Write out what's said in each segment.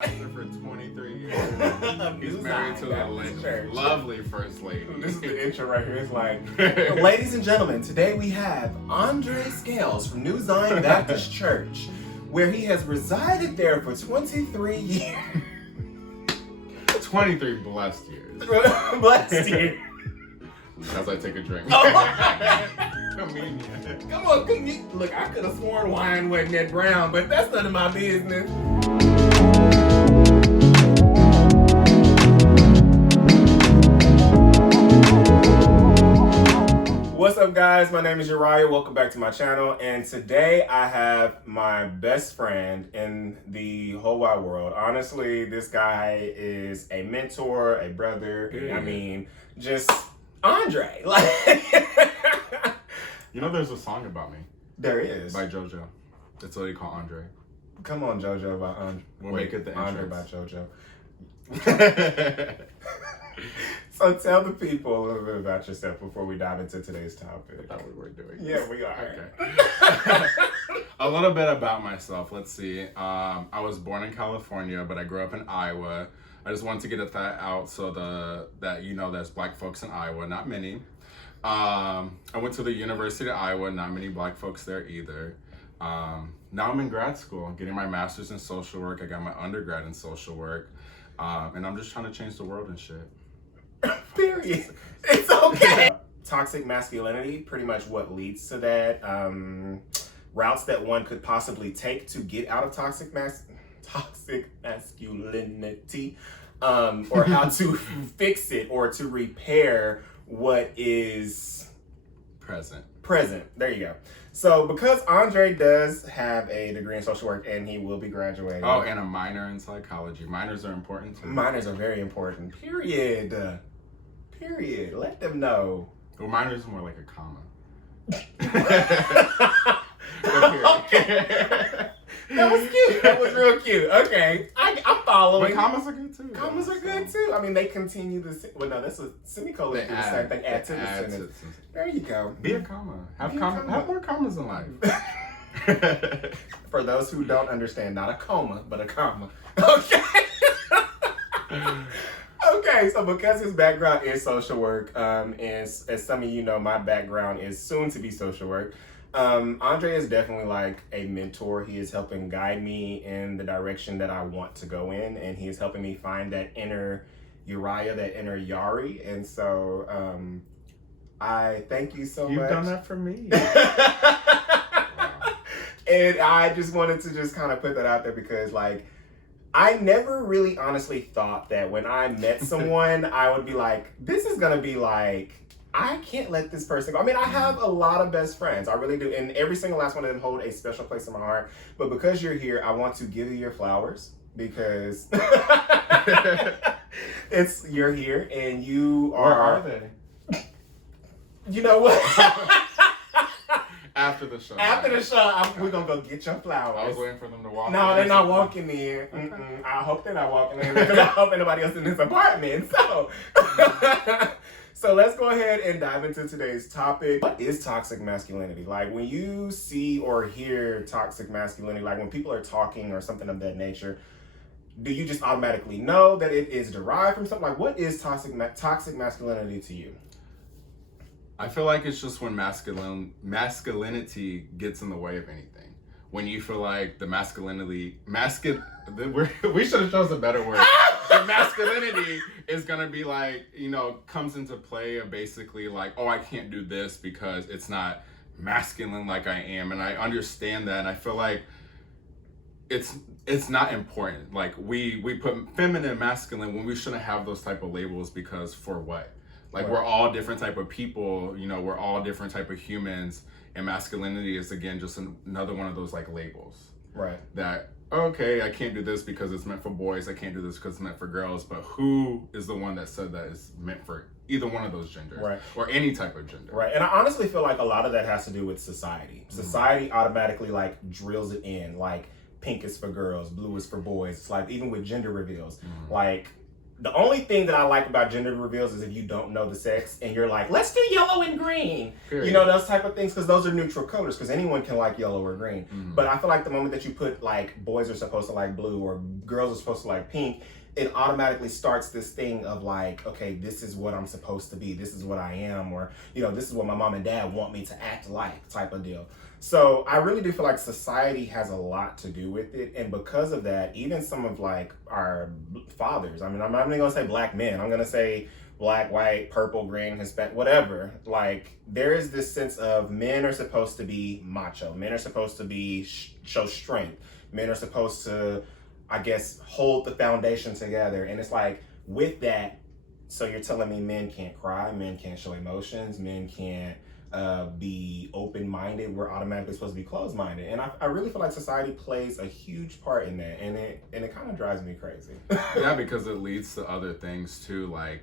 For 23 years. He's married to a lovely first lady. This is the intro right here. It's like, ladies and gentlemen, today we have Andre Scales from New Zion Baptist Church, where he has resided there for 23 years. 23 blessed years. Blessed years. As I take a drink. Communion. Come on, look, I could have sworn wine wasn't that brown, but that's none of my business. What's up, guys? My name is Uriah. Welcome back to my channel. And today I have my best friend in the whole wide world. Honestly, this guy is a mentor, a brother. Yeah. I mean, just Andre. You know, there's a song about me. There is. By JoJo. It's literally called Andre. Come on, JoJo by Andre. We'll make it the Andre by entrance. JoJo. So tell the people a little bit about yourself before we dive into today's topic. I thought we were doing Yeah, we are. Okay. A little bit about myself. Let's see. I was born in California, but I grew up in Iowa. I just wanted to get that out so that you know there's black folks in Iowa, not many. I went to the University of Iowa, not many black folks there either. Now I'm in grad school, getting my master's in social work. I got my undergrad in social work. And I'm just trying to change the world and shit. Period. It's okay. Toxic masculinity, pretty much what leads to that. Routes that one could possibly take to get out of toxic masculinity, or how to fix it or to repair what is present. There you go. So because Andre does have a degree in social work and he will be graduating. Oh, and a minor in psychology. Minors are important too. Minors are very important. Period. Let them know. Well, minors are more like a comma. Okay. That was cute. That was real cute. Okay. I'm following. But commas are good too. Commas are good too. I mean, they continue the... Well, no, that's a semicolon. Do the same thing. Add to the sentence. There you go. Be a comma. Have more commas in life. For those who don't understand, not a coma, but a comma. Okay. Okay, so because his background is social work, and as some of you know, my background is soon to be social work. Andre is definitely like a mentor. He is helping guide me in the direction that I want to go in, and he is helping me find that inner Uriah, that inner Yari. And so I thank you so much. You've done that for me. And I just wanted to just kind of put that out there because, like, I never really honestly thought that when I met someone, I would be like, this is going to be like, I can't let this person go. I mean, I have a lot of best friends. I really do. And every single last one of them hold a special place in my heart. But because you're here, I want to give you your flowers because you're here and you are... Where are they? You know what? After the show. We're going to go get your flowers. I was waiting for them to walk in. No, they're not walking in. I hope they're not walking in because I hope anybody else in this apartment. So let's go ahead and dive into today's topic. What is toxic masculinity? Like, when you see or hear toxic masculinity, like when people are talking or something of that nature, do you just automatically know that it is derived from something? Like, what is toxic masculinity to you? I feel like it's just when masculinity gets in the way of anything. When you feel like the masculinity, we should have chosen a better word. The masculinity is gonna be like, you know, comes into play of basically like, oh, I can't do this because it's not masculine like I am. And I understand that. And I feel like it's not important. Like we put feminine and masculine when we shouldn't have those type of labels because for what? Like, right. We're all different type of people, you know, we're all different type of humans, and masculinity is, again, just another one of those, like, labels. Right. That, okay, I can't do this because it's meant for boys, I can't do this because it's meant for girls, but who is the one that said that it's meant for either one of those genders? Right. Or any type of gender. Right, and I honestly feel like a lot of that has to do with society. Society automatically, like, drills it in, like, pink is for girls, blue is for boys. It's like, even with gender reveals, like, The only thing that I like about gender reveals is if you don't know the sex and you're like, let's do yellow and green. Period. You know, those type of things, because those are neutral colors, because anyone can like yellow or green. Mm-hmm. But I feel like the moment that you put like boys are supposed to like blue or girls are supposed to like pink, it automatically starts this thing of like, okay, this is what I'm supposed to be. This is what I am. Or, you know, this is what my mom and dad want me to act like, type of deal. So I really do feel like society has a lot to do with it. And because of that, even some of like our fathers, I mean, I'm not even going to say black men. I'm going to say black, white, purple, green, Hispanic, whatever. Like there is this sense of men are supposed to be macho. Men are supposed to be show strength. Men are supposed to, I guess, hold the foundation together. And it's like with that, so you're telling me men can't cry, men can't show emotions, men can't be open-minded, we're automatically supposed to be closed-minded. And I really feel like society plays a huge part in that, and it kind of drives me crazy. Yeah, because it leads to other things too, like,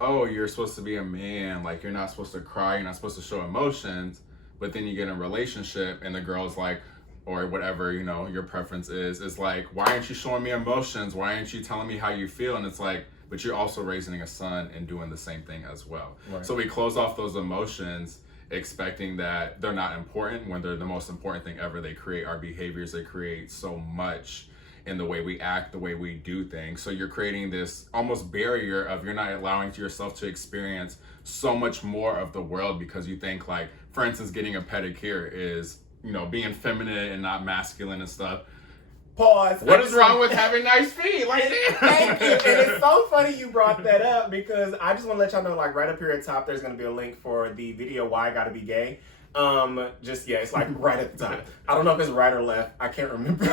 oh, you're supposed to be a man, like you're not supposed to cry, you're not supposed to show emotions, but then you get in a relationship and the girl's like, or whatever, you know, your preference is like, why aren't you showing me emotions? Why aren't you telling me how you feel? And it's like, but you're also raising a son and doing the same thing as well. Right. So we close off those emotions expecting that they're not important when they're the most important thing ever. They create our behaviors. They create so much in the way we act, the way we do things. So you're creating this almost barrier of you're not allowing to yourself to experience so much more of the world because you think like, for instance, getting a pedicure is, you know, being feminine and not masculine and stuff. Pause. What is wrong with having nice feet? Like, thank you. And it's so funny you brought that up because I just want to let y'all know, like right up here at top, there's going to be a link for the video Why I Gotta Be Gay. It's like right at the top. I don't know if it's right or left. I can't remember.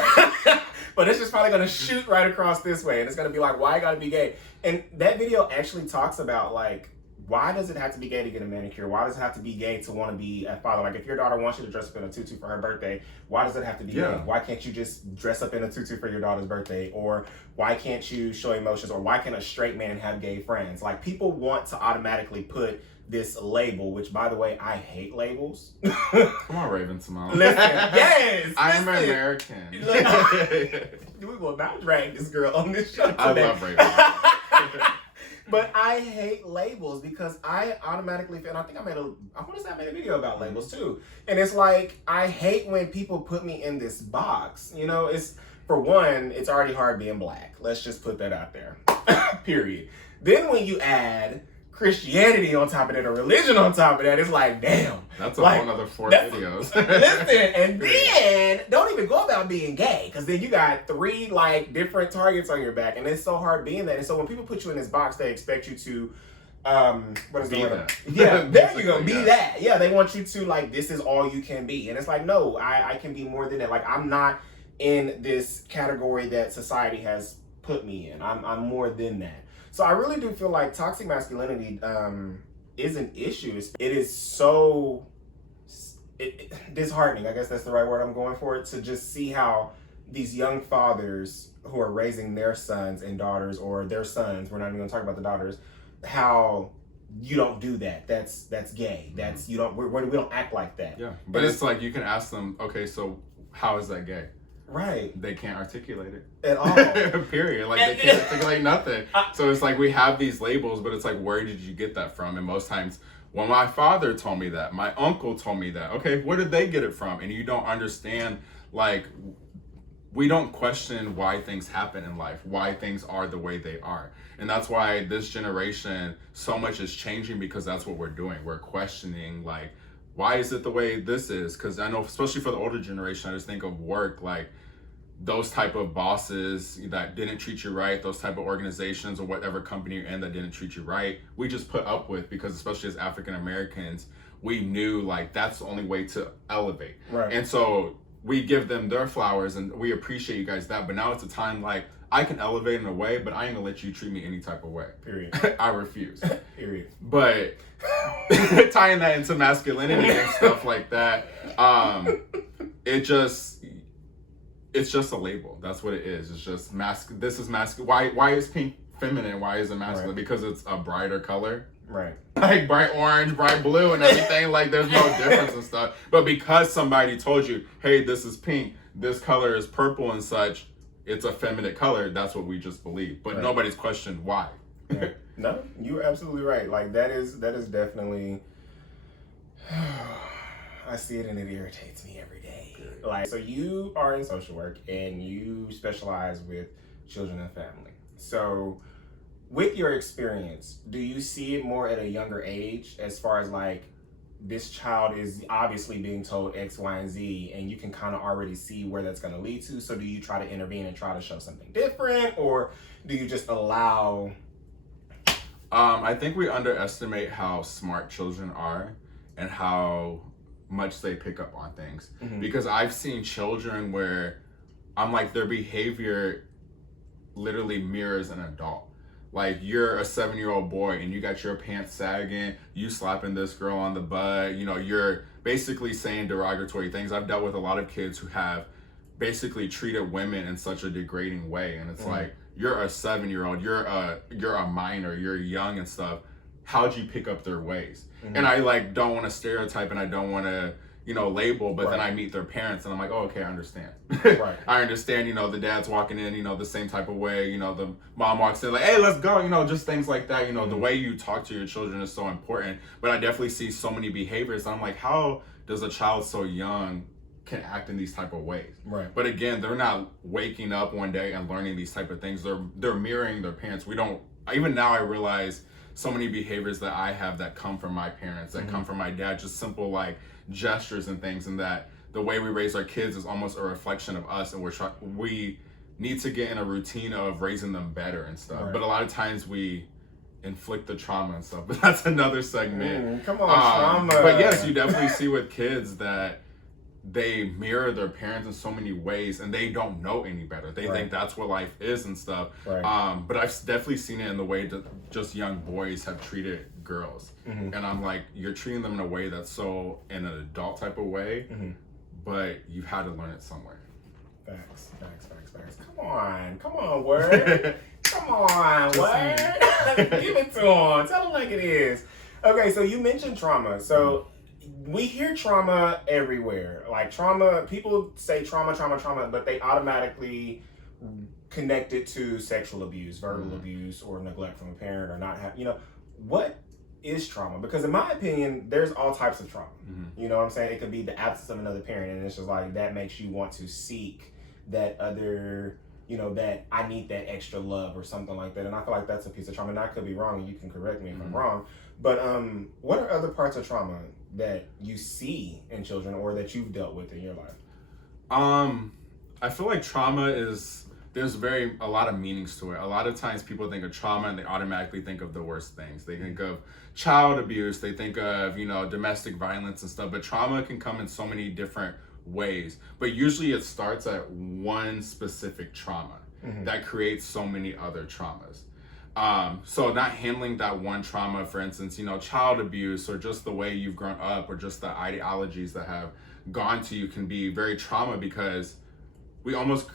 But it's just probably going to shoot right across this way. And it's going to be like, Why I Gotta Be Gay. And that video actually talks about like, why does it have to be gay to get a manicure? Why does it have to be gay to want to be a father? Like if your daughter wants you to dress up in a tutu for her birthday, why does it have to be gay? Why can't you just dress up in a tutu for your daughter's birthday? Or why can't you show emotions? Or why can a straight man have gay friends? Like people want to automatically put this label, which by the way, I hate labels. Come on, Raven Simone. Listen, yes. I'm American. We will not drag this girl on this show today. I love Raven. But I hate labels because I automatically feel, and I think I want to say I made a video about labels too. And it's like, I hate when people put me in this box. You know, it's, for one, it's already hard being black. Let's just put that out there. Period. Then when you add Christianity on top of that, or religion on top of that, it's like, damn. That's a whole nother 4 videos. Listen, and then don't even go about being gay, because then you got 3 like different targets on your back, and it's so hard being that. And so when people put you in this box, they expect you to, what is the word? Yeah, there you go. Be that. Yeah, they want you to like, this is all you can be, and it's like, no, I can be more than that. Like I'm not in this category that society has put me in. I'm more than that. So I really do feel like toxic masculinity is an issue. It is so disheartening, I guess that's the right word I'm going for, to just see how these young fathers who are raising their sons and daughters, or their sons, we're not even going to talk about the daughters, how you don't do that. That's gay. That's, you don't, we don't act like that. Yeah, but it's like you can ask them, okay, so how is that gay? Right. They can't articulate it. At all. Period. Like, they can't articulate nothing. So it's like we have these labels, but it's like, where did you get that from? And most times, when my father told me that, my uncle told me that, okay, where did they get it from? And you don't understand, like, we don't question why things happen in life, why things are the way they are. And that's why this generation, so much is changing, because that's what we're doing. We're questioning, like, why is it the way this is? Because I know, especially for the older generation, I just think of work, like, those type of bosses that didn't treat you right, those type of organizations or whatever company you're in that didn't treat you right, we just put up with, because especially as African Americans, we knew like that's the only way to elevate. Right. And so we give them their flowers and we appreciate you guys that. But now it's a time like, I can elevate in a way, but I ain't gonna let you treat me any type of way. Period. I refuse. Period. But tying that into masculinity and stuff like that, it's just a label. That's what it is. It's just this is masculine. Why is pink feminine? Why is it masculine? Right. Because it's a brighter color. Right. Like bright orange, bright blue, and everything. Like there's no difference and stuff. But because somebody told you, hey, this is pink, this color is purple and such, it's a feminine color, that's what we just believe. But nobody's questioned why. Yeah. No, you're absolutely right. Like that is definitely. I see it and it irritates me every day. Like, so you are in social work and you specialize with children and family. So, with your experience, do you see it more at a younger age as far as like this child is obviously being told X, Y, and Z, and you can kind of already see where that's going to lead to? So, do you try to intervene and try to show something different, or do you just allow? I think we underestimate how smart children are and how much they pick up on things. Because I've seen children where I'm like, their behavior literally mirrors an adult. Like, you're a 7-year-old boy and you got your pants sagging, you slapping this girl on the butt, you know, you're basically saying derogatory things. I've dealt with a lot of kids who have basically treated women in such a degrading way, and it's like, you're a 7-year-old, you're a minor, you're young and stuff. How'd you pick up their ways? And I like don't want to stereotype and I don't want to, you know, label, but then I meet their parents and I'm like, oh, okay, I understand. I understand, you know, the dad's walking in, you know, the same type of way, you know, the mom walks in like, hey, let's go, you know, just things like that. You know, the way you talk to your children is so important. But I definitely see so many behaviors. I'm like, how does a child so young can act in these type of ways? But again, they're not waking up one day and learning these type of things. They're mirroring their parents. We don't, even now I realize so many behaviors that I have that come from my parents, that come from my dad, just simple like gestures and things, and that the way we raise our kids is almost a reflection of us, and we need to get in a routine of raising them better and stuff. But a lot of times we inflict the trauma and stuff, but that's another segment. Come on, trauma. But yes, you definitely see with kids that they mirror their parents in so many ways and they don't know any better. They think that's what life is and stuff. But I've definitely seen it in the way that just young boys have treated girls. And I'm like, you're treating them in a way that's so in an adult type of way, but you had to learn it somewhere. Facts. Come on, word. Come on, word. Give it to him. Tell him like it is. Okay, so you mentioned trauma. So we hear trauma everywhere. Like trauma, people say trauma, but they automatically connect it to sexual abuse, verbal abuse, or neglect from a parent, or not have, you know, what is trauma? Because in my opinion, there's all types of trauma. You know what I'm saying? It could be the absence of another parent, and it's just like, that makes you want to seek that other, you know, that I need that extra love or something like that. And I feel like that's a piece of trauma. And I could be wrong, and you can correct me if I'm wrong. But what are other parts of trauma that you see in children or that you've dealt with in your life? I feel like trauma is, there's a lot of meanings to it. A lot of times people think of trauma and they automatically think of the worst things. They think of child abuse, they think of, you know, domestic violence and stuff, but trauma can come in so many different ways. But usually it starts at one specific trauma that creates so many other traumas. So not handling that one trauma, for instance, you know, child abuse, or just the way you've grown up, or just the ideologies that have gone to you, can be very trauma, because we almost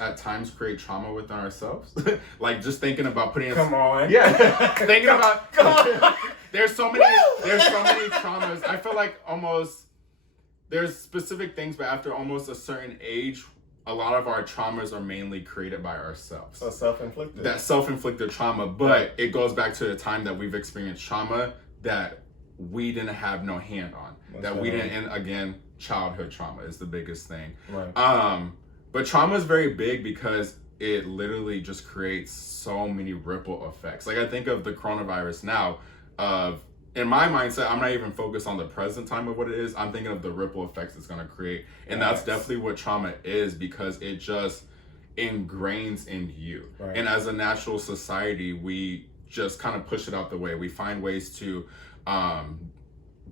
at times create trauma within ourselves. Like just thinking about putting Come on. Thinking about there's so many traumas. I feel like almost there's specific things, but after almost a certain age, a lot of our traumas are mainly created by ourselves. So self-inflicted. That self-inflicted trauma, but it goes back to the time that we've experienced trauma that we didn't have no hand on. And again, childhood trauma is the biggest thing. But trauma is very big because it literally just creates so many ripple effects. Like I think of the coronavirus now, in my mindset, I'm not even focused on the present time of what it is. I'm thinking of the ripple effects it's going to create. And that's definitely what trauma is, because it just ingrains in you. And as a natural society, we just kind of push it out the way. We find ways to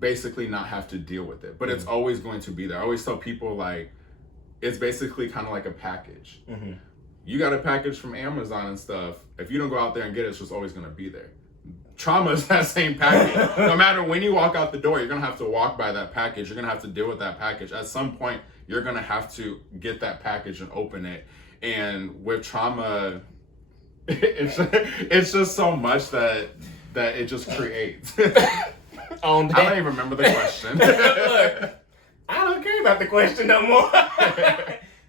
basically not have to deal with it. But it's always going to be there. I always tell people, like, it's basically kind of like a package. You got a package from Amazon and stuff. If you don't go out there and get it, it's just always going to be there. Trauma is that same package. No matter when you walk out the door, you're going to have to walk by that package. You're going to have to deal with that package. At some point, you're going to have to get that package and open it. And with trauma, it's just so much that it just creates. I don't even remember the question. Look, I don't care about the question no more.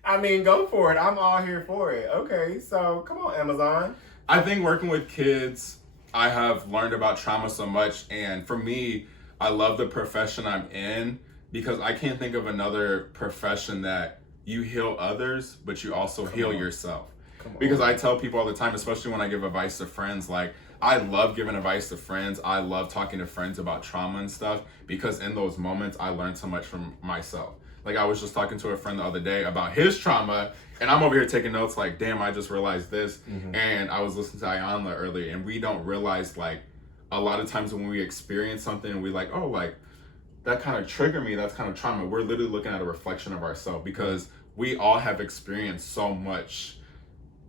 I mean, go for it. I'm all here for it. Okay, so come on, Amazon. I think working with kids, I have learned about trauma so much, and for me, I love the profession I'm in because I can't think of another profession that you heal others, but you also heal yourself. Because I tell people all the time, especially when I give advice to friends, like, I love giving advice to friends. I love talking to friends about trauma and stuff because in those moments, I learned so much from myself. Like, I was just talking to a friend the other day about his trauma, and I'm over here taking notes like, damn, I just realized this. And I was listening to Ayanla earlier, and we don't realize, like, a lot of times when we experience something and we like, oh, like, that kind of triggered me, that's kind of trauma. We're literally looking at a reflection of ourselves because we all have experienced so much.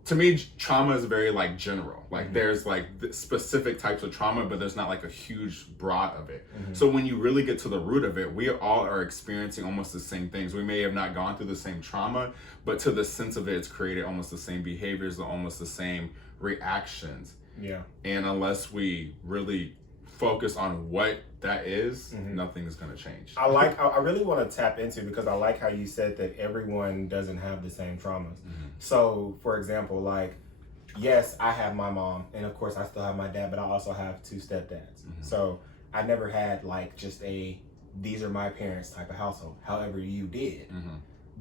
To me, trauma is very like general. Like there's like specific types of trauma, but there's not like a huge broad of it. So when you really get to the root of it, we all are experiencing almost the same things. We may have not gone through the same trauma, but to the sense of it, it's created almost the same behaviors, almost the same reactions. Yeah. And unless we really focus on what that is, nothing is going to change. I really want to tap into, because I like how you said that everyone doesn't have the same traumas. So, for example, like, yes, I have my mom, and of course I still have my dad, but I also have 2 stepdads. So I never had like just a, these are my parents type of household. However, you did.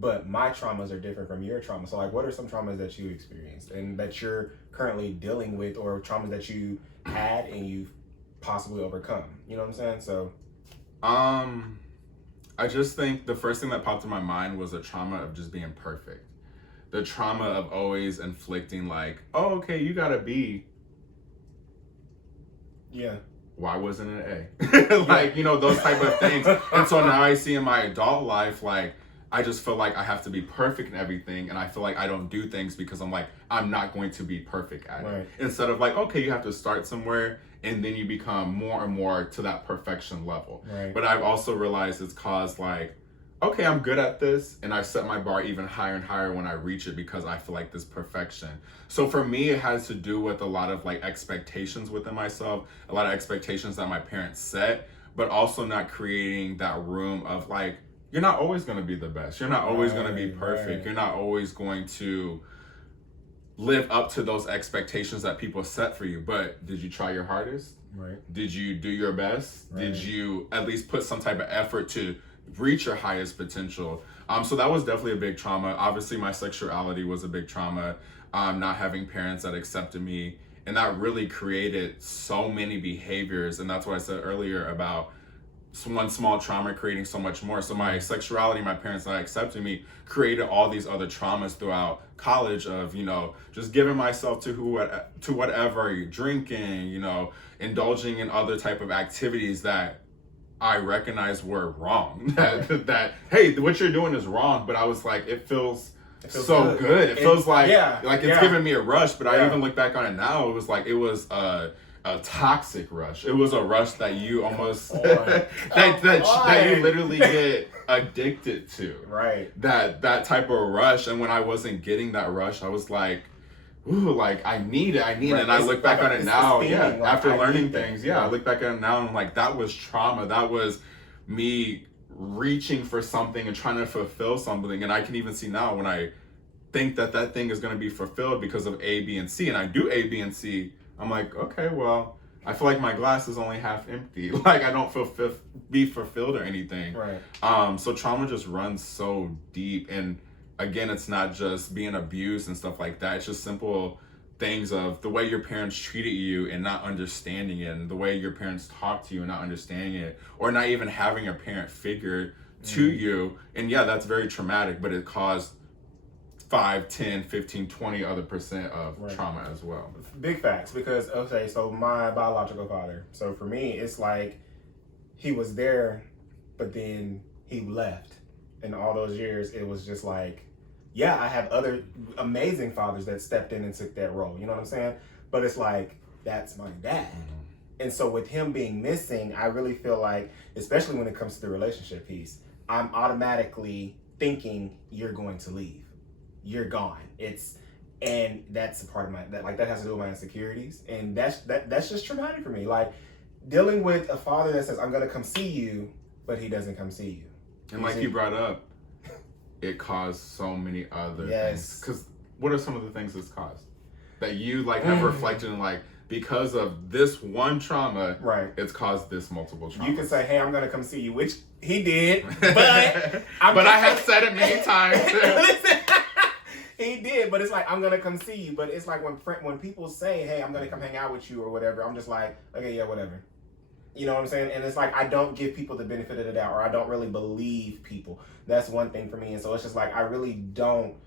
But my traumas are different from your trauma. So like, what are some traumas that you experienced and that you're currently dealing with, or traumas that you had and you've possibly overcome? You know what I'm saying? So I just think the first thing that popped in my mind was a trauma of just being perfect. The trauma of always inflicting like, oh, okay, you got a B. Yeah. Why wasn't it an A? Like, you know, those type of things. And so now I see in my adult life, like, I just feel like I have to be perfect in everything, and I feel like I don't do things because I'm like, I'm not going to be perfect at it. Instead of like, okay, you have to start somewhere, and then you become more and more to that perfection level. But I've also realized it's caused like, okay, I'm good at this, and I set my bar even higher and higher when I reach it because I feel like this perfection. So for me, it has to do with a lot of like expectations within myself, a lot of expectations that my parents set, but also not creating that room of like, you're not always going to be the best. You're not always going to be perfect. You're not always going to live up to those expectations that people set for you. But did you try your hardest? Did you do your best? Did you at least put some type of effort to reach your highest potential? So that was definitely a big trauma. Obviously, my sexuality was a big trauma. Not having parents that accepted me. And that really created so many behaviors. And that's what I said earlier about one small trauma creating so much more. So my sexuality, my parents not accepting me, created all these other traumas throughout college of, you know, just giving myself to whatever, drinking, you know, indulging in other type of activities that I recognized were wrong. That hey, what you're doing is wrong. But I was like, it feels so good. It feels like it's giving me a rush. But I even look back on it now, it was like it was a toxic rush. It was a rush that you almost that you literally get addicted to. That type of rush. And when I wasn't getting that rush, I was like, ooh, like I need it. And I look back on it now, after learning things. I look back on it now and I'm like, that was trauma. That was me reaching for something and trying to fulfill something. And I can even see now when I think that thing is going to be fulfilled because of A, B, and C, and I do A, B, and C, I'm like, okay, well, I feel like my glass is only half empty. Like I don't be fulfilled or anything. So trauma just runs so deep. And again, it's not just being abused and stuff like that. It's just simple things of the way your parents treated you and not understanding it, and the way your parents talk to you and not understanding it, or not even having a parent figure to you. And yeah, that's very traumatic, but it caused 5, 10, 15, 20 other % of trauma as well. Big facts, because okay, so my biological father, so for me, it's like he was there, but then he left. In all those years, it was just like, yeah, I have other amazing fathers that stepped in and took that role. You know what I'm saying? But it's like, that's my dad. And so with him being missing, I really feel like, especially when it comes to the relationship piece, I'm automatically thinking you're going to leave. You're gone. And that's a part of that has to do with my insecurities. And that's just traumatic for me. Like dealing with a father that says, I'm going to come see you, but he doesn't come see you. And like you brought up, it caused so many other things. Because what are some of the things it's caused? that you like have reflected and like, because of this one trauma, right, it's caused this multiple trauma. You can say, hey, I'm gonna come see you, which he did, but I have said it many times. Listen, he did, but it's like, I'm gonna come see you. But it's like when people say, hey, I'm gonna come hang out with you or whatever, I'm just like, okay, yeah, whatever. You know what I'm saying? And it's like, I don't give people the benefit of the doubt, or I don't really believe people. That's one thing for me. And so it's just like, I don't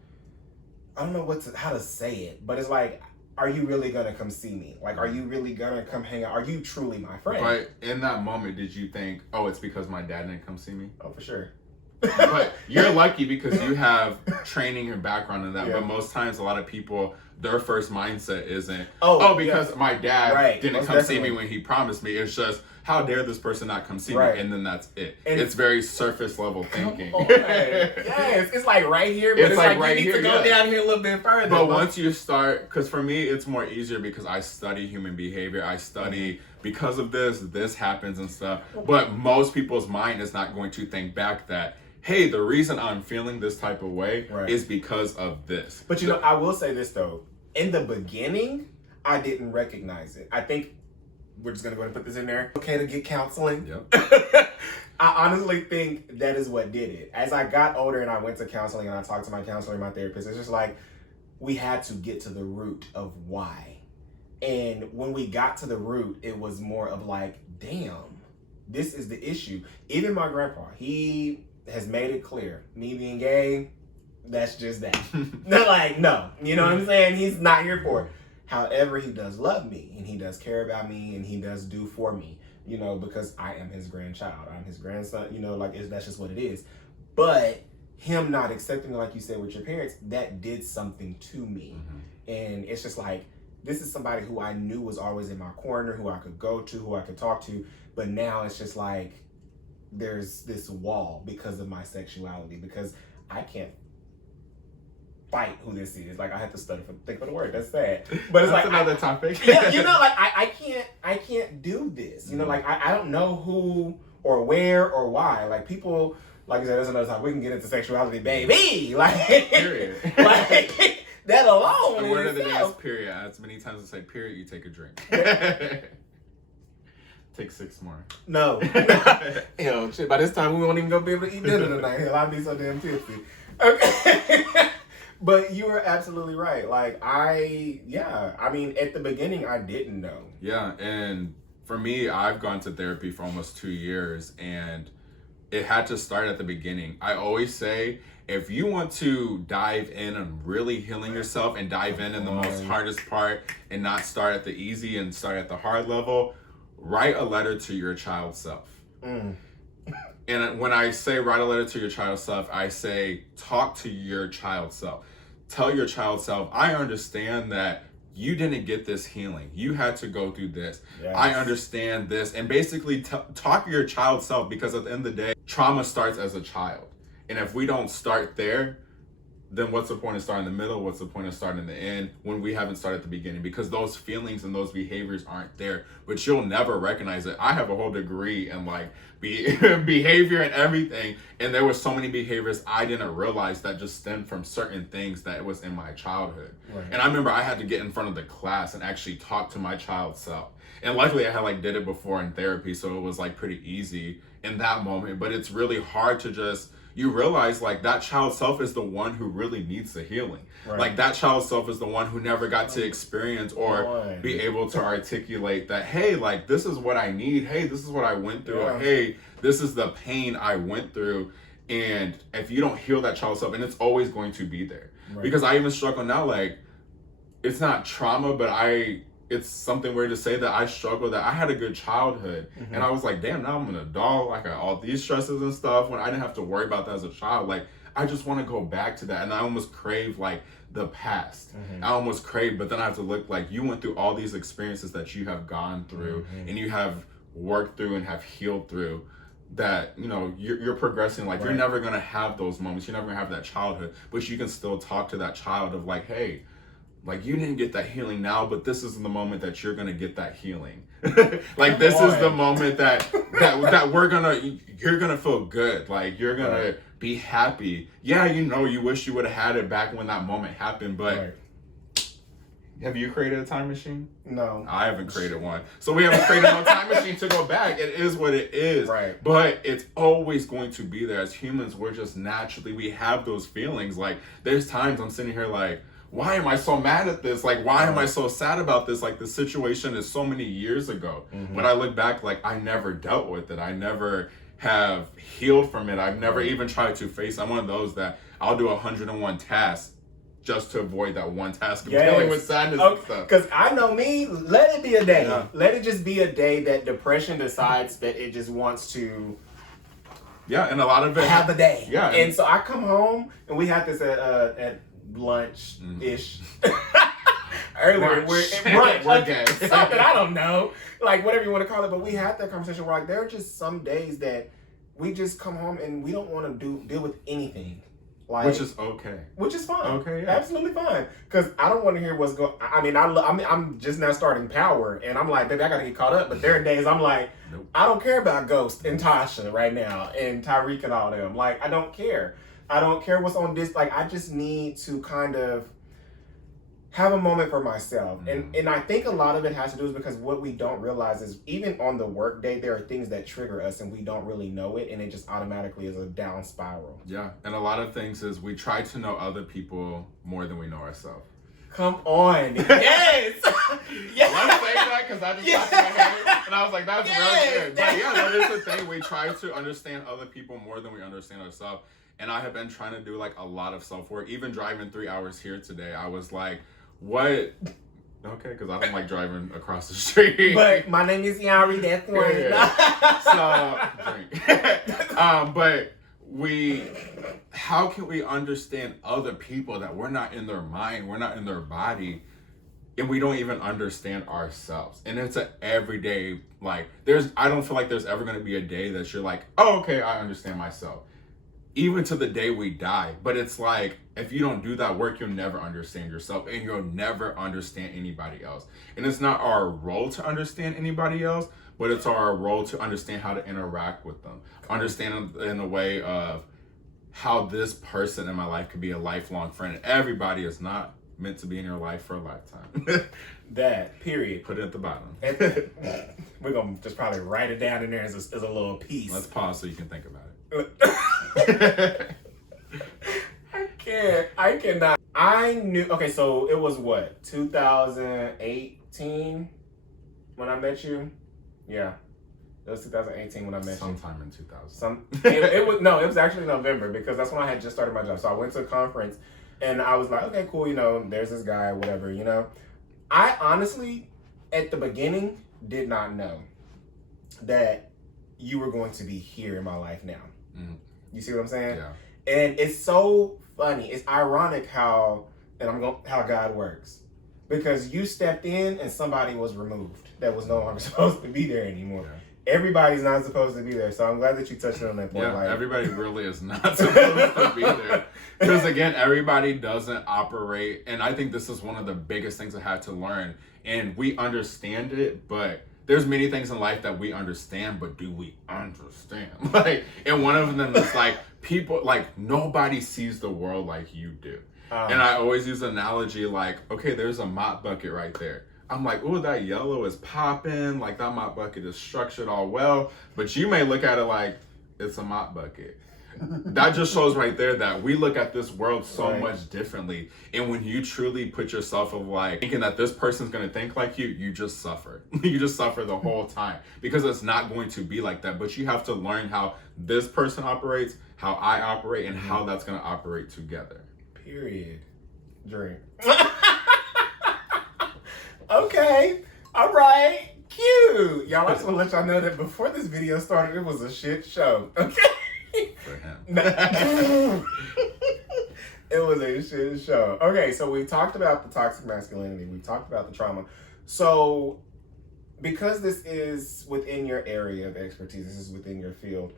know how to say it, but it's like, are you really gonna come see me? Like, are you really gonna come hang out? Are you truly my friend? But in that moment, did you think, oh, it's because my dad didn't come see me? Oh, for sure. But you're lucky because you have training and background in that. Yeah. But most times, a lot of people, their first mindset isn't, because yeah, my dad didn't most come see definitely me when he promised me. It's just, how dare this person not come see Right. me? And then that's it. And it's very surface level thinking. Yes, it's like right here, but it's like right you need here, to go down here a little bit further. But once you start, because for me, it's more easier because I study human behavior. I study because of this happens and stuff. But most people's mind is not going to think back that, hey, the reason I'm feeling this type of way is because of this. But you know, I will say this though. In the beginning, I didn't recognize it. I think we're just gonna go ahead and put this in there. Okay to get counseling. Yep. I honestly think that is what did it. As I got older and I went to counseling and I talked to my counselor and my therapist, it's just like, we had to get to the root of why. And when we got to the root, it was more of like, damn, this is the issue. Even my grandpa, he has made it clear, me being gay, that's just that. They're like, no, you know what I'm saying? He's not here for it. However, he does love me and he does care about me and he does do for me, you know, because I am his grandchild. I'm his grandson, you know, like that's just what it is. But him not accepting, like you said with your parents, that did something to me. And it's just like, this is somebody who I knew was always in my corner, who I could go to, who I could talk to. But now it's just like, there's this wall because of my sexuality, because I can't fight who this is. Like, I have to think for the word. That's sad. But it's that's like another topic. Yeah, you know, like I can't do this. You know, like I don't know who or where or why. Like people, like I said, that's another time we can get into sexuality, baby. Like Period. Like that alone. The word of the day is period. As many times as I say period, you take a drink. Take 6 more. No. Hell, shit. By this time, we won't even go be able to eat dinner tonight. Hell, I'll be so damn tipsy. Okay. But you were absolutely right. Like, I mean, at the beginning, I didn't know. Yeah, and for me, I've gone to therapy for almost 2 years, and it had to start at the beginning. I always say, if you want to dive in and really healing yourself and dive in the most hardest part and not start at the easy and start at the hard level, write a letter to your child self. And when I say write a letter to your child self, I say talk to your child self. Tell your child self, I understand that you didn't get this healing. You had to go through this. Yes. I understand this. And basically talk to your child self, because at the end of the day, trauma starts as a child. And if we don't start there, then what's the point of starting in the middle? What's the point of starting in the end when we haven't started at the beginning? Because those feelings and those behaviors aren't there, but you'll never recognize it. I have a whole degree in like behavior and everything. And there were so many behaviors I didn't realize that just stemmed from certain things that was in my childhood. Right. And I remember I had to get in front of the class and actually talk to my child self. And luckily I had like did it before in therapy, so it was like pretty easy in that moment. But it's really hard to just, you realize like that child self is the one who really needs the healing. Right. Like that child self is the one who never got to experience or be able to articulate that, hey, like this is what I need. Hey, this is what I went through. Or, hey, this is the pain I went through. And if you don't heal that child self, and it's always going to be there. Right. Because I even struggle now, like it's not trauma, but it's something weird to say that I struggle, that I had a good childhood. Mm-hmm. And I was like, damn, now I'm an adult. Like I got all these stresses and stuff when I didn't have to worry about that as a child. Like, I just want to go back to that. And I almost crave like the past. Mm-hmm. I almost crave, but then I have to look like you went through all these experiences that you have gone through and you have worked through and have healed through, that, you know, you're progressing. Like you're never going to have those moments. You're never going to have that childhood, but you can still talk to that child of like, hey, like you didn't get that healing now, but this is the moment that you're gonna get that healing. Like this is the moment that you're gonna feel good. Like you're gonna be happy. Yeah, you know, you wish you would have had it back when that moment happened, but Have you created a time machine? No. I haven't created one. So we haven't created no time machine to go back. It is what it is. Right. But it's always going to be there. As humans, we're just naturally, we have those feelings. Like, there's times I'm sitting here like, why am I so mad at this? Like, why am I so sad about this? Like, the situation is so many years ago. When I look back, like, I never dealt with it. I never have healed from it. I've never even tried to face it. I'm one of those that I'll do 101 tasks just to avoid that one task of dealing with sadness and stuff. Because I know me, let it be a day. Yeah. Let it just be a day that depression decides that it just wants to And a lot of it have a day. Yeah. And so I come home, and we had this at lunch-ish. Earlier, Brunch. Okay. Something, I don't know. Like, whatever you want to call it. But we had that conversation where, like, there are just some days that we just come home and we don't want to deal with anything. Like, Which is okay. Which is fine. Okay, yeah. Absolutely fine. Because I don't want to hear what's going. I mean, I'm just now starting Power, and I'm like, baby, I gotta get caught up. But there are days I'm like, Nope. I don't care about Ghost and Tasha right now, and Tyreek and all them. Like, I don't care. I don't care what's on this. Like, I just need to kind of have a moment for myself. And I think a lot of it has to do is because what we don't realize is even on the work day, there are things that trigger us and we don't really know it, and it just automatically is a down spiral. Yeah, and a lot of things is we try to know other people more than we know ourselves. Come on. Yes. Yes. I'm saying that because I just talked in my head and I was like, that's really good. But yeah, that is the thing. We try to understand other people more than we understand ourselves. And I have been trying to do like a lot of self-work. Even driving 3 hours here today, I was like, what? Okay, because I don't like driving across the street. But my name is Yari, that's why. So, drink. But how can we understand other people that we're not in their mind, we're not in their body, and we don't even understand ourselves? And it's an everyday, like, I don't feel like there's ever going to be a day that you're like, oh, okay, I understand myself. Even to the day we die. But it's like, if you don't do that work, you'll never understand yourself, and you'll never understand anybody else. And it's not our role to understand anybody else, but it's our role to understand how to interact with them. Understand in a way of how this person in my life could be a lifelong friend. And everybody is not meant to be in your life for a lifetime. That, period. Put it at the bottom. We're going to just probably write it down in there as a little piece. Let's pause so you can think about it. I cannot. I knew. Okay, so it was what, 2018 when I met you? Yeah, it was 2018 when I met you. Sometime in 2000. It was actually November, because that's when I had just started my job. So I went to a conference and I was like, okay, cool, there's this guy, whatever, I honestly, at the beginning, did not know that you were going to be here in my life now. You see what I'm saying? Yeah. And it's so funny. It's ironic how God works. Because you stepped in and somebody was removed that was no longer supposed to be there anymore. Yeah. Everybody's not supposed to be there. So I'm glad that you touched on that point. Yeah, everybody really is not supposed to be there. Because again, everybody doesn't operate. And I think this is one of the biggest things I had to learn. And we understand it, but there's many things in life that we understand, but do we understand? And one of them is like, people, like, nobody sees the world like you do. And I always use an analogy like, okay, there's a mop bucket right there. I'm like, oh, that yellow is popping. Like, that mop bucket is structured all well. But you may look at it like, it's a mop bucket. That just shows right there that we look at this world so much differently. And when you truly put yourself of like thinking that this person's going to think like you just suffer. You just suffer the whole time, because it's not going to be like that. But you have to learn how this person operates, how I operate, and how that's going to operate together. Period. Drink. Okay. All right. Cute. Y'all, I just want to let y'all know that before this video started, it was a shit show. Okay? For him. It was a shit show. Okay, so we talked about the toxic masculinity. We talked about the trauma. So, because this is within your area of expertise, this is within your field,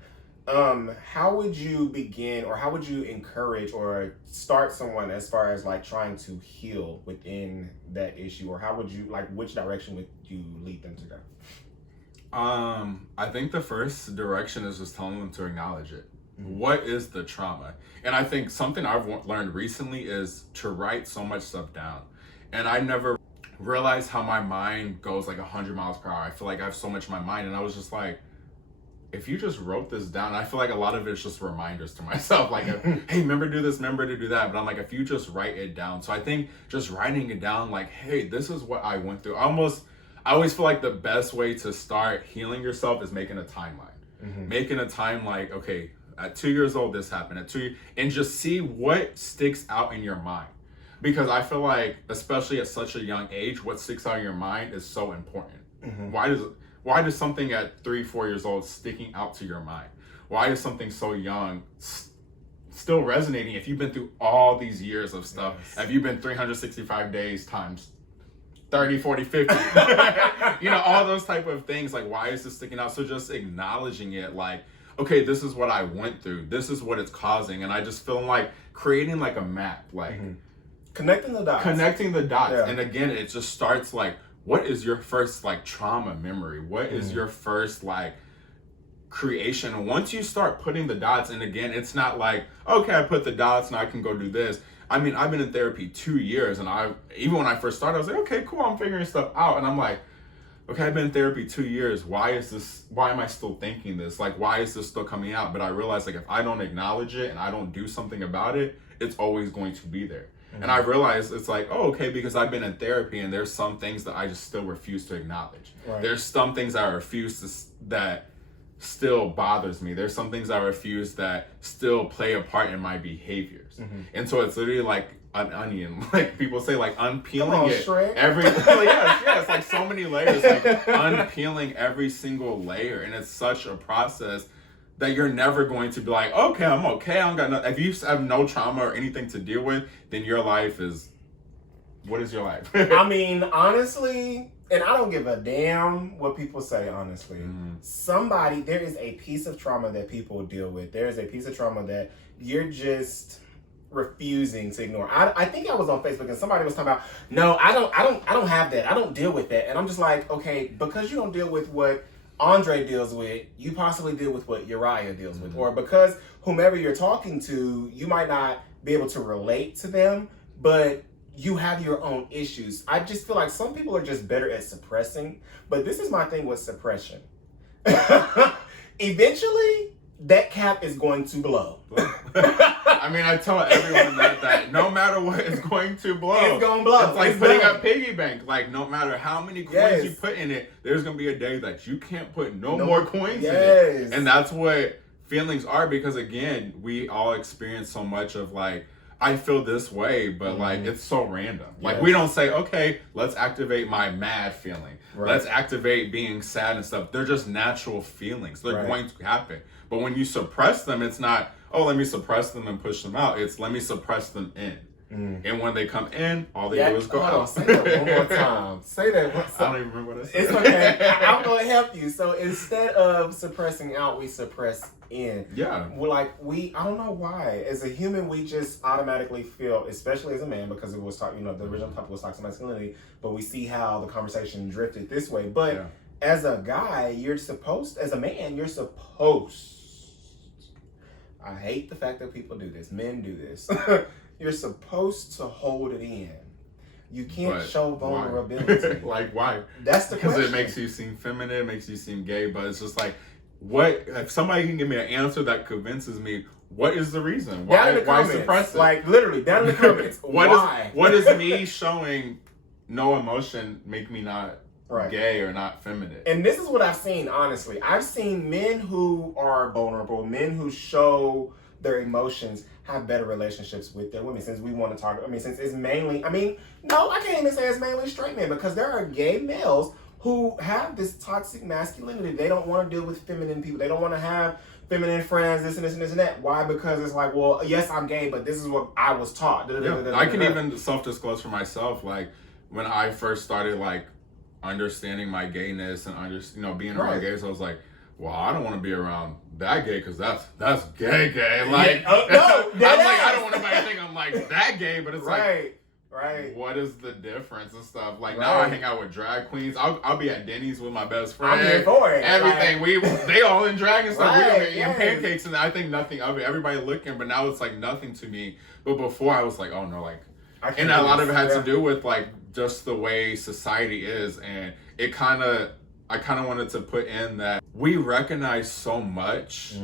how would you begin, or how would you encourage or start someone as far as like trying to heal within that issue? Or how would you, like, which direction would you lead them to go? I think the first direction is just telling them to acknowledge it. What is the trauma? And I think something I've learned recently is to write so much stuff down. And I never realized how my mind goes like 100 miles per hour. I feel like I have so much in my mind, and I was just like, if you just wrote this down, I feel like a lot of it's just reminders to myself, like, hey, remember to do this, remember to do that. But I'm like, if you just write it down. So I think just writing it down, like, hey, this is what I went through. I always feel like the best way to start healing yourself is making a timeline. Making a time like, okay, at 2 years old, this happened. And just see what sticks out in your mind. Because I feel like, especially at such a young age, what sticks out in your mind is so important. Why does something at 3-4 years old sticking out to your mind? Why is something so young still resonating if you've been through all these years of stuff? Yes. Have you been 365 days times 30, 40, 50? All those type of things. Like, why is this sticking out? So just acknowledging it, like, okay, this is what I went through. This is what it's causing. And I just feel like creating like a map, like connecting the dots. Yeah. And again, it just starts like, what is your first like trauma memory? What is your first like creation? And once you start putting the dots, and again, it's not like, okay, I put the dots and I can go do this. I mean, I've been in therapy 2 years, and even when I first started, I was like, okay, cool, I'm figuring stuff out. And I'm like, okay, I've been in therapy 2 years. Why am I still thinking this? Like, why is this still coming out? But I realized, like, if I don't acknowledge it and I don't do something about it, it's always going to be there. And I realized it's like, oh, okay, because I've been in therapy and there's some things that I just still refuse to acknowledge. Right. There's some things I refuse that still bothers me. There's some things I refuse that still play a part in my behaviors. And so it's literally like an onion. Like people say, like unpeeling it. Shrek. Yes, like so many layers, like unpeeling every single layer. And it's such a process that you're never going to be like, okay, I'm okay, I don't got nothing. If you have no trauma or anything to deal with, then your life is, what is your life? I mean, honestly, and I don't give a damn what people say, honestly. There is a piece of trauma that people deal with. There is a piece of trauma that you're just refusing to ignore. I think I was on Facebook and somebody was talking about, no, I don't have that. I don't deal with that. And I'm just like, okay, because you don't deal with what Andre deals with, you possibly deal with what Uriah deals with. Or because whomever you're talking to, you might not be able to relate to them, but you have your own issues. I just feel like some people are just better at suppressing, but this is my thing with suppression. Eventually, that cap is going to blow. I mean, I tell everyone that no matter what, it's going to blow. It's going to blow. It's like putting a piggy bank. Like, no matter how many coins you put in it, there's going to be a day that you can't put no more coins in it. And that's what feelings are, because, again, we all experience so much of, like, I feel this way, but like it's so random. Like we don't say, okay, let's activate my mad feeling. Let's activate being sad and stuff. They're just natural feelings. They're going to happen. But when you suppress them, it's not, oh, let me suppress them and push them out. It's let me suppress them in. And when they come in, all they do is go out. Say that one more time. Say that one. I don't even remember what I said. It's okay. I'm going to help you. So instead of suppressing out, we suppress in. Yeah. I don't know why. As a human, we just automatically feel, especially as a man, because it was talking, the original topic was toxic masculinity, but we see how the conversation drifted this way. But as a guy, as a man, you're supposed, I hate the fact that people do this. Men do this. You're supposed to hold it in. You can't show vulnerability. Why? Like, why? That's the question. Because it makes you seem feminine, it makes you seem gay, but it's just like, what? If somebody can give me an answer that convinces me, what is the reason? Why suppress it? Like, literally, down in the comments. Why? What is me showing no emotion make me not gay or not feminine? And this is what I've seen, honestly. I've seen men who are vulnerable, men who show their emotions, have better relationships with their women. Since we want to talk, since it's mainly, no, I can't even say it's mainly straight men, because there are gay males who have this toxic masculinity. They don't want to deal with feminine people. They don't want to have feminine friends, this and this and this and that. Why? Because it's like, well, yes, I'm gay, but this is what I was taught. I can even self-disclose for myself. Like, when I first started, like, understanding my gayness and being around gays, I was like, well, I don't want to be around that gay, because that's gay. Like, I don't want anybody to think I'm like that gay, but it's like, what is the difference and stuff? Like, now I hang out with drag queens. I'll be at Denny's with my best friend. I'm here for it. Everything. They all in drag and stuff. We eating pancakes, and I think nothing of it. Everybody looking, but now it's like nothing to me. But before I was like, oh no, like, and a lot of it had to do with like just the way society is. And I kind of wanted to put in that we recognize so much,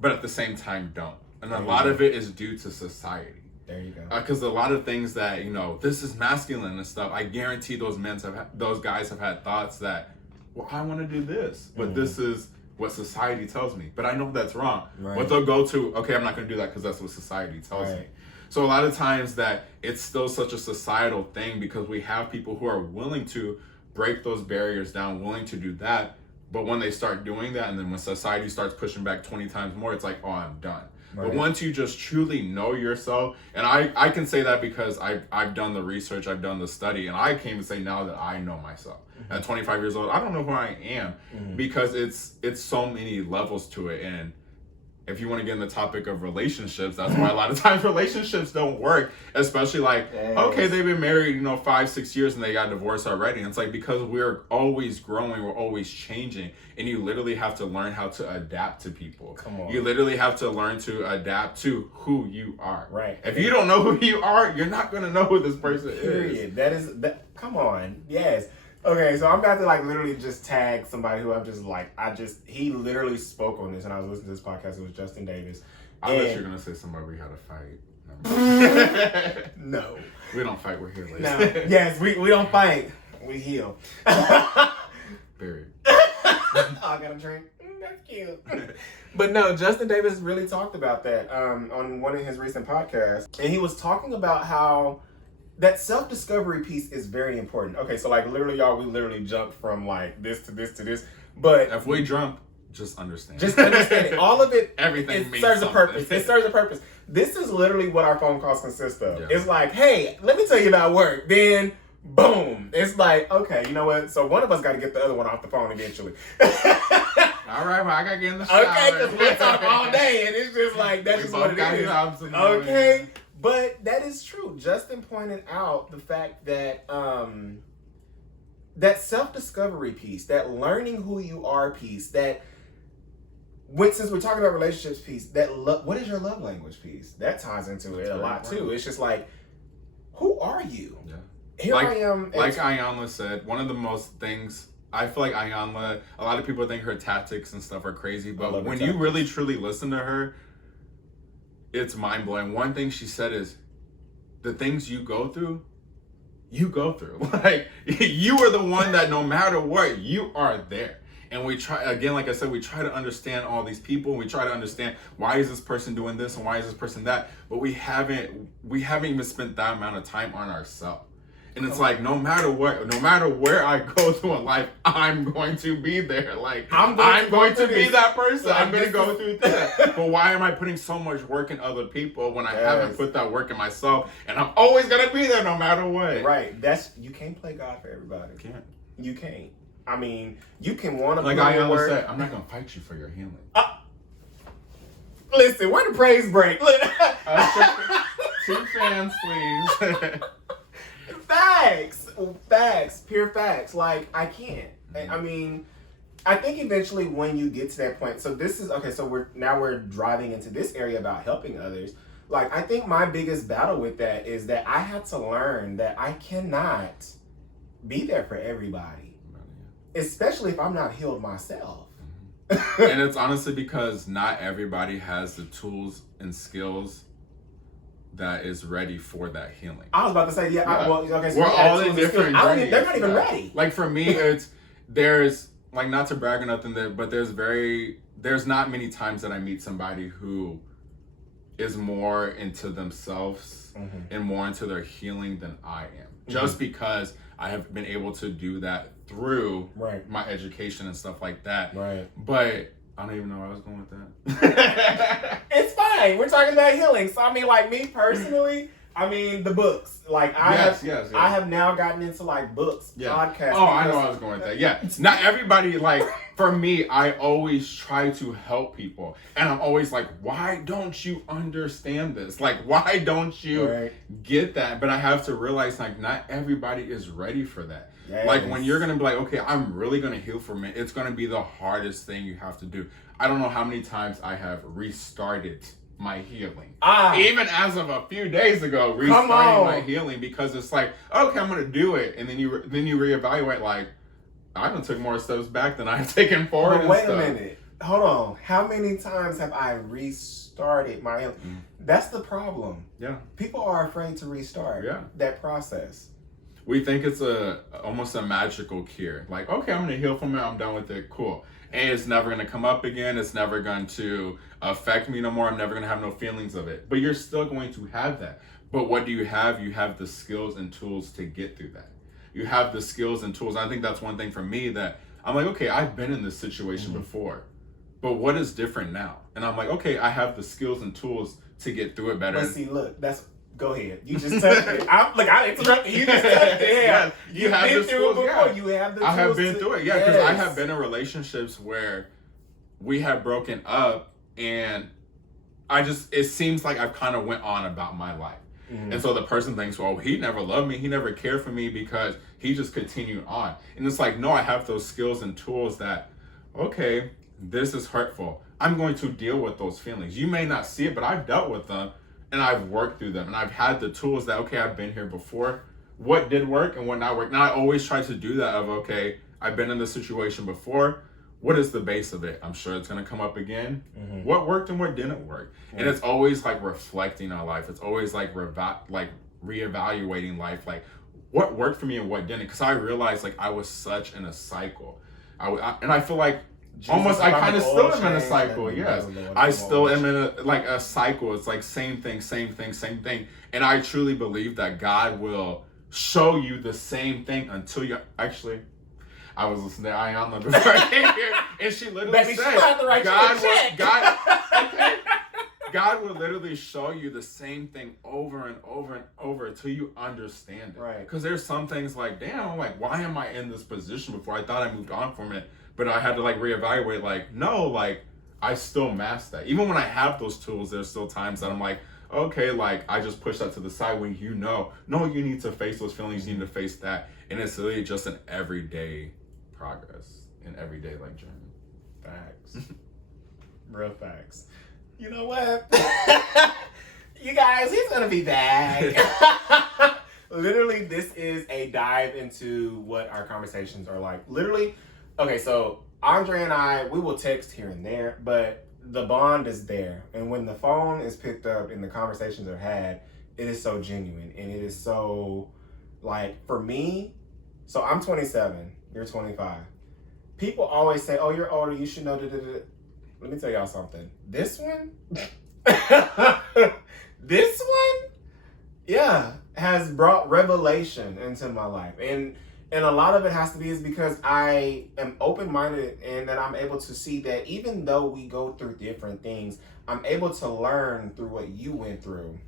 but at the same time don't. And a lot of it is due to society. There you go. Because a lot of things that, this is masculine and stuff, I guarantee those guys have had thoughts that, well, I want to do this, but this is what society tells me. But I know that's wrong. Right. But they'll go to, okay, I'm not going to do that because that's what society tells me. So a lot of times that it's still such a societal thing because we have people who are willing to break those barriers down, willing to do that. But when they start doing that, and then when society starts pushing back 20 times more, it's like, oh, I'm done. Right. But once you just truly know yourself, and I can say that because I've done the research, I've done the study, and I can say now that I know myself. At 25 years old, I don't know who I am because it's so many levels to it. And if you want to get in the topic of relationships, that's why a lot of times relationships don't work, especially okay, they've been married, 5-6 years and they got divorced already. And it's like, because we're always growing, we're always changing, and you literally have to learn how to adapt to people. Come on. You literally have to learn to adapt to who you are. Right. If you don't know who you are, you're not going to know who this person is. That come on. Yes. Okay, so I'm about to literally just tag somebody who he literally spoke on this, and I was listening to this podcast. It was Justin Davis. I bet you're gonna say somebody we had a fight. No, we don't fight. We're healers. No, yes, we don't fight. We heal. Period. I got a drink. That's cute. But no, Justin Davis really talked about that on one of his recent podcasts, and he was talking about how that self-discovery piece is very important. Okay, so literally, y'all, we literally jumped from this to this to this. But if we jump, just understand. Just understand it. All of it, everything serves a purpose. It serves a purpose. This is literally what our phone calls consist of. Yeah. It's hey, let me tell you about work. Then, boom. It's okay, you know what? So one of us got to get the other one off the phone eventually. All right, well, I got to get in the shower. Okay, because we talk all day, and it's just that's just what it is. Okay. But that is true. Justin pointed out the fact that that self-discovery piece, that learning who you are piece, that since we're talking about relationships piece, what is your love language piece? That ties into it a lot too. It's just who are you? Yeah. Here I am. Like Ayanla said, one of the most things, I feel like Ayanla, a lot of people think her tactics and stuff are crazy, but when you really truly listen to her, it's mind-blowing. One thing she said is, the things you go through. You are the one that no matter what, you are there. And we try, again, like I said, we try to understand all these people. And we try to understand, why is this person doing this and why is this person that? But we haven't even spent that amount of time on ourselves. And it's no matter what, no matter where I go through in life, I'm going to be there. I'm going to be that person. I'm going to go through that. But why am I putting so much work in other people when I haven't put that work in myself? And I'm always going to be there no matter what. Right. You can't play God for everybody. You can't. I mean, you can want to put in work. Said, I'm not going to fight you for your healing. Listen, where the praise break? Two fans, please. Facts, pure facts. I can't. I mean, I think eventually when you get to that point, so this is, okay, so we're driving into this area about helping others. I think my biggest battle with that is that I had to learn that I cannot be there for everybody, especially if I'm not healed myself. And it's honestly because not everybody has the tools and skills that is ready for that healing. I was about to say, so we're all in different journeys. They're not even ready. For me, there's not to brag or nothing, but there's not many times that I meet somebody who is more into themselves and more into their healing than I am. Just because I have been able to do that through my education and stuff like that. Right. But I don't even know where I was going with that. It's fine. We're talking about healing. So, I mean, me personally, the books. I have now gotten into, books, podcasts. Oh, I know I was going with that. Yeah. Not everybody, for me, I always try to help people. And I'm always why don't you understand this? Why don't you get that? But I have to realize, not everybody is ready for that. Yes. When you're going to be okay, I'm really going to heal from it, it's going to be the hardest thing you have to do. I don't know how many times I have restarted my healing. Ah. Even as of a few days ago, restarting my healing, because it's like, okay, I'm gonna do it, and then you reevaluate, like, I done took more steps back than I've taken forward. But wait a minute. Hold on. How many times have I restarted my healing? That's the problem. Yeah. People are afraid to restart that process. We think it's almost a magical cure. Like, okay, I'm gonna heal from it, I'm done with it, cool. And it's never gonna come up again, it's never going to affect me no more, I'm never gonna have no feelings of it. But you're still going to have that. But what do you have? You have the skills and tools to get through that. You have the skills and tools. I think that's one thing for me that I'm like, okay, I've been in this situation before, but what is different now? And I'm like, okay, I have the skills and tools to get through it better. But see, look, go ahead. You just touched it. I interrupted you. Just touched it. Yeah. You have been the through skills. it before. Yeah. You have the tools. I have been through it. Yeah, because Yes. I have been in relationships where we have broken up, and it seems like I've kind of went on about my life. And so the person thinks, well, he never loved me. He never cared for me because he just continued on. And it's like, no, I have those skills and tools that, okay, this is hurtful. I'm going to deal with those feelings. You may not see it, but I've dealt with them and I've worked through them. And I've had the tools that, okay, I've been here before. What did work and what not work? Now I always try to do that of, okay, I've been in this situation before. What is the base of it? I'm sure it's going to come up again. What worked and what didn't work? And it's always like reflecting on life. It's always like reevaluating life. Like what worked for me and what didn't. Because I realized like I was such in a cycle. And I feel like almost I kind of still am in a cycle. Yes. I still am in a cycle. It's like same thing. And I truly believe that God will show you the same thing until you actually... I was listening to Ayana before I came here, and she literally said, God will literally show you the same thing over and over and over until you understand it. Right. Because there's some things like, damn, I'm like, why am I in this position before? I thought I moved on from it, but I had to like reevaluate, like, no, like, I still master that. Even when I have those tools, there's still times that I'm like, okay, like, I just push that to the side when no, you need to face those feelings, you need to face that. And it's really just an everyday progress, an everyday like journey. Facts. Real facts. You know what? You guys, he's gonna be back. Literally, this is a dive into what our conversations are like. Literally, okay, so Andre and I, we will text here and there, but the bond is there. And when the phone is picked up and the conversations are had, it is so genuine. And it is so, like, for me, so I'm 27, you're 25. People always say, oh, you're older, you should know. Let me tell y'all something. This one, yeah, has brought revelation into my life. And a lot of it has to be is because I am open-minded and that I'm able to see that even though we go through different things, I'm able to learn through what you went through.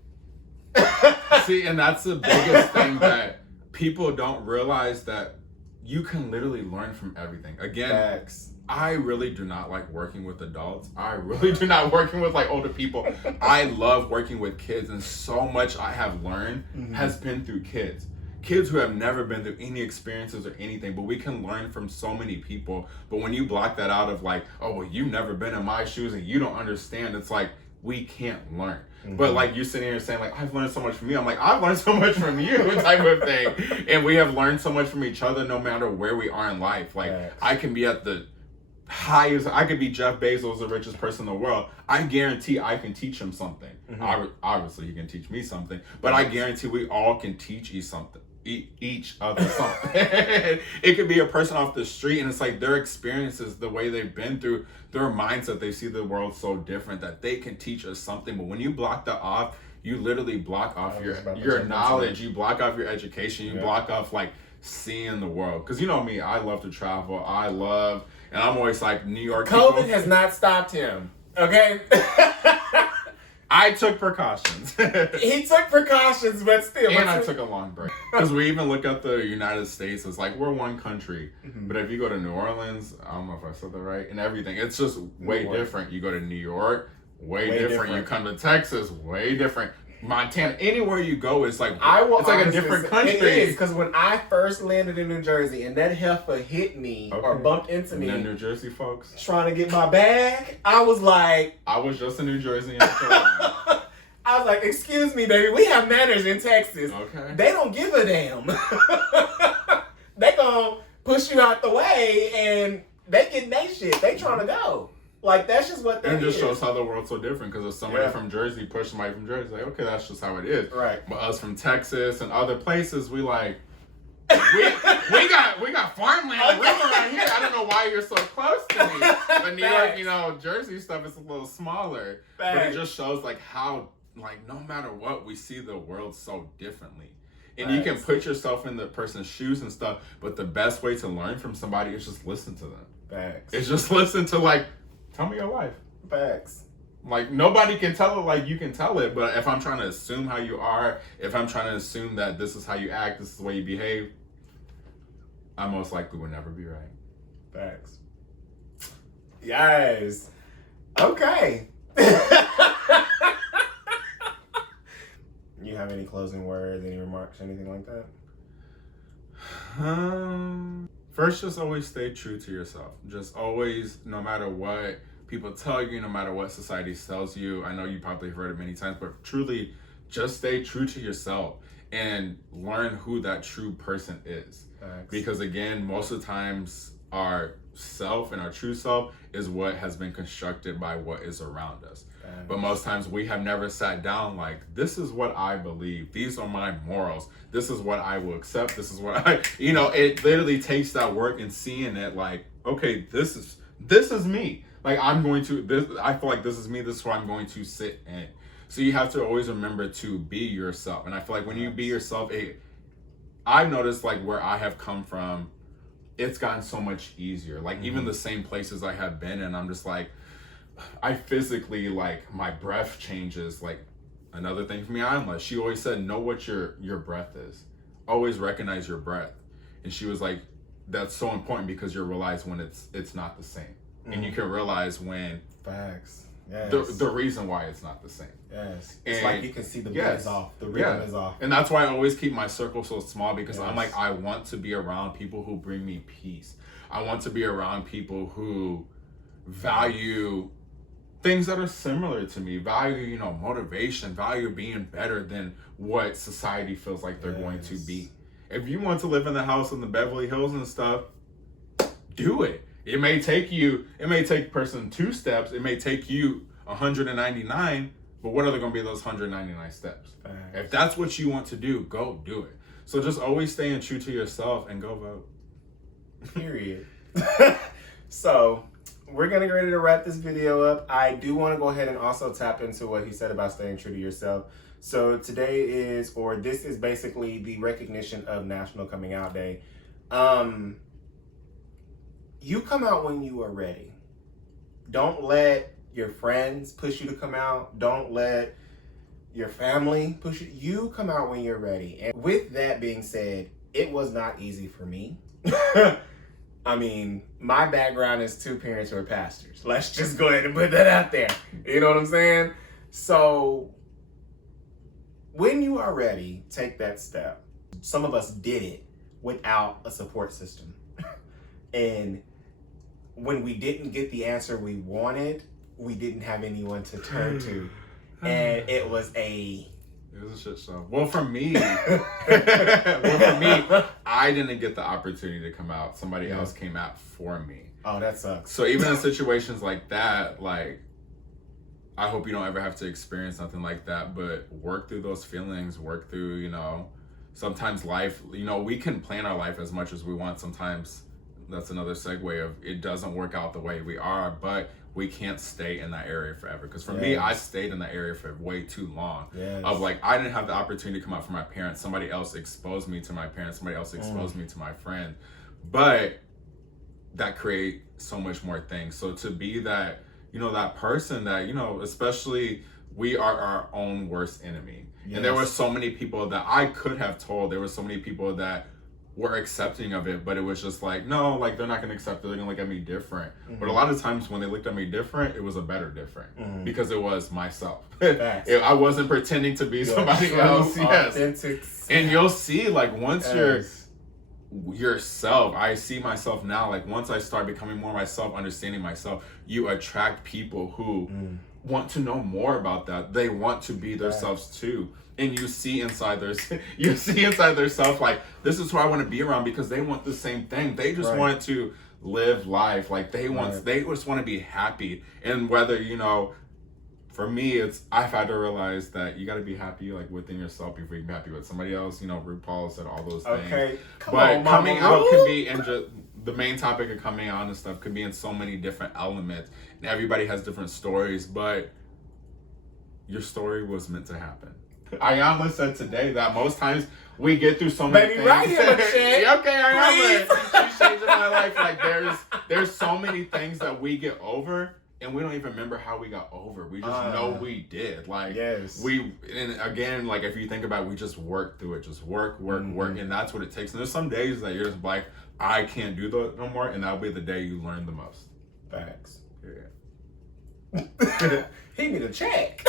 See, and that's the biggest thing that people don't realize, that you can literally learn from everything. Again, Facts. I really do not like working with adults. I really do not working with like older people. I love working with kids, and so much I have learned has been through kids. Kids who have never been through any experiences or anything, but we can learn from so many people. But when you block that out of like, oh, well, you've never been in my shoes and you don't understand, it's like, we can't learn. But like you're sitting here saying like, I've learned so much from you. I'm like, I've learned so much from you type of thing. And we have learned so much from each other no matter where we are in life. Like I can be at the highest, I could be Jeff Bezos, the richest person in the world. I guarantee I can teach him something. Obviously he can teach me something, but I guarantee we all can teach each other something. It could be a person off the street, and it's like their experiences, the way they've been through, their mindset, they see the world so different that they can teach us something. But when you block that off, you literally block off your knowledge, you block off your education, you block off like seeing the world. Because you know me, I love to travel, and I'm always like New York COVID people. has not stopped him, okay? I took precautions. He took precautions, but still. And I took a long break. Because we even look at the United States as like, we're one country. But if you go to New Orleans, I don't know if I said that right, and everything, it's just way different. You go to New York, way different. You come to Texas, way different. Montana, anywhere you go, it's like I will it's like a honestly different say- country. It is, because when I first landed in New Jersey and that heifer hit me or bumped into me, And New Jersey folks, trying to get my bag, I was like, I was just in New Jersey in Carolina. I was like, excuse me, baby, we have manners in Texas. Okay. They don't give a damn. They gonna push you out the way and they getting their shit. They trying to go. Like, that's just what that And it just is. shows how the world's so different, because if somebody Yeah. from Jersey pushed somebody from Jersey, like, okay, that's just how it is. Right. But us from Texas and other places, we like, we got farmland and river around here. I don't know why you're so close to me. But New York, you know, Jersey stuff is a little smaller. But it just shows like how, like, no matter what, we see the world so differently. And you can put yourself in the person's shoes and stuff, but the best way to learn from somebody is just listen to them. Facts. It's just listen to, like, tell me your life. Facts. Like, nobody can tell it like you can tell it, but if I'm trying to assume how you are, if I'm trying to assume that this is how you act, this is the way you behave, I most likely will never be right. Facts. Yes. Okay. You have any closing words, any remarks, anything like that? First, just always stay true to yourself. Just always, no matter what people tell you, no matter what society tells you, I know you probably heard it many times, but truly, just stay true to yourself and learn who that true person is. Facts. Because again, most of the times our self and our true self is what has been constructed by what is around us. But most times we have never sat down like, this is what I believe. These are my morals. This is what I will accept. This is what I, you know, it literally takes that work and seeing it like, okay, this is me. Like, I'm going to, this, I feel like this is me. This is what I'm going to sit in. So you have to always remember to be yourself. And I feel like when you be yourself, I've noticed like where I have come from, it's gotten so much easier. Like even the same places I have been in, I'm just like, I physically, like, my breath changes. Like, another thing for me, Alma, she always said, know what your breath is. Always recognize your breath. And she was like, that's so important because you'll realize when it's not the same. And you can realize when Facts. Yes. the reason why it's not the same. Yes. And It's like you can see the beat is off. The rhythm is off. And that's why I always keep my circle so small, because I'm Yes. like, I want to be around people who bring me peace. I want to be around people who value things that are similar to me, value, you know, motivation, value being better than what society feels like they're going to be. If you want to live in the house in the Beverly Hills and stuff, do it. It may take person 2 steps, it may take you 199, but what are they going to be those 199 steps? If that's what you want to do, go do it. So just always staying true to yourself and go vote. Period. So, we're going to get ready to wrap this video up. I do want to go ahead and also tap into what he said about staying true to yourself. So, this is basically the recognition of National Coming Out Day. You come out when you are ready. Don't let your friends push you to come out. Don't let your family push you. You come out when you're ready. And with that being said, it was not easy for me. I mean, my background is 2 parents who are pastors. Let's just go ahead and put that out there. You know what I'm saying? So, when you are ready, take that step. Some of us did it without a support system. And when we didn't get the answer we wanted, we didn't have anyone to turn to. And it was a shit show. Well, for me, I didn't get the opportunity to come out. Somebody else came out for me. Oh, that sucks. So even in situations like that, like, I hope you don't ever have to experience something like that, but work through those feelings, work through, you know, sometimes life, you know, we can plan our life as much as we want. Sometimes that's another segue of it doesn't work out the way we are, but we can't stay in that area forever. Because for me, I stayed in that area for way too long. Of like, I didn't have the opportunity to come out for my parents. Somebody else exposed me to my parents. Somebody else exposed me to my friend. But that create so much more things. So to be that, you know, that person that, you know, especially we are our own worst enemy. And there were so many people that I could have told. There were so many people that were accepting of it, but it was just like, no, like they're not gonna accept it, they're gonna look at me different. Mm-hmm. But a lot of times when they looked at me different, it was a better different, Mm-hmm. because it was myself. Facts. I wasn't pretending to be somebody true, else. Yes. authentic And you'll see, like, once Yes. you're yourself, I see myself now, like once I start becoming more myself, understanding myself, you attract people who want to know more about that. They want to be themselves too. And you see inside their self, like, this is who I want to be around, because they want the same thing. They just want to live life. Like they just want to be happy. And whether, you know, for me, I've had to realize that you got to be happy, like, within yourself before you can be happy with somebody else. You know, RuPaul said all those things. Okay, But coming out could be, and just the main topic of coming out and stuff could be in so many different elements, and everybody has different stories. But your story was meant to happen. Ayala said today that most times we get through so many Baby, things. right here, Michelle. Okay, Ayala. She's changing my life. Like there's so many things that we get over, and we don't even remember how we got over. We just know we did. Like, yes. And again, like, if you think about it, we just work through it. Just work, and that's what it takes. And there's some days that you're just like, I can't do that no more, and that'll be the day you learn the most. Facts. Yeah. He need a check.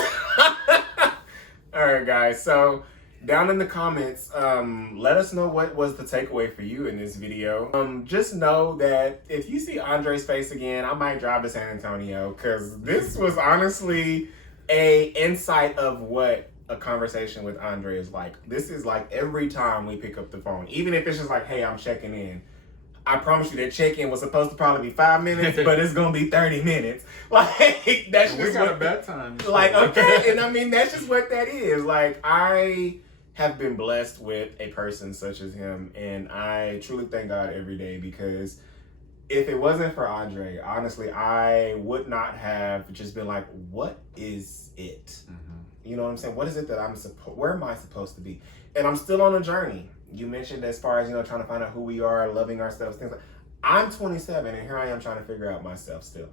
All right, guys. So down in the comments, let us know what was the takeaway for you in this video. Just know that if you see Andre's face again, I might drive to San Antonio, because this was honestly a insight of what a conversation with Andre is like. This is like every time we pick up the phone, even if it's just like, hey, I'm checking in. I promise you that check-in was supposed to probably be 5 minutes, but it's gonna be 30 minutes. Like, that's just we got a bedtime. Like, okay, and I mean, that's just what that is. Like, I have been blessed with a person such as him, and I truly thank God every day, because if it wasn't for Andre, honestly, I would not have just been like, what is it? You know what I'm saying? What is it that where am I supposed to be? And I'm still on a journey. You mentioned as far as, you know, trying to find out who we are, loving ourselves, things like. I'm 27, and here I am trying to figure out myself still.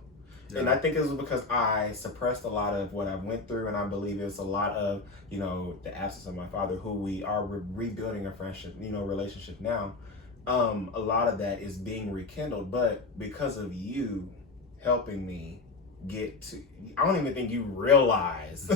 Yeah. And I think it was because I suppressed a lot of what I went through, and I believe it's a lot of, you know, the absence of my father, who we are rebuilding a friendship, you know, relationship now. A lot of that is being rekindled, but because of you helping me get to, I don't even think you realize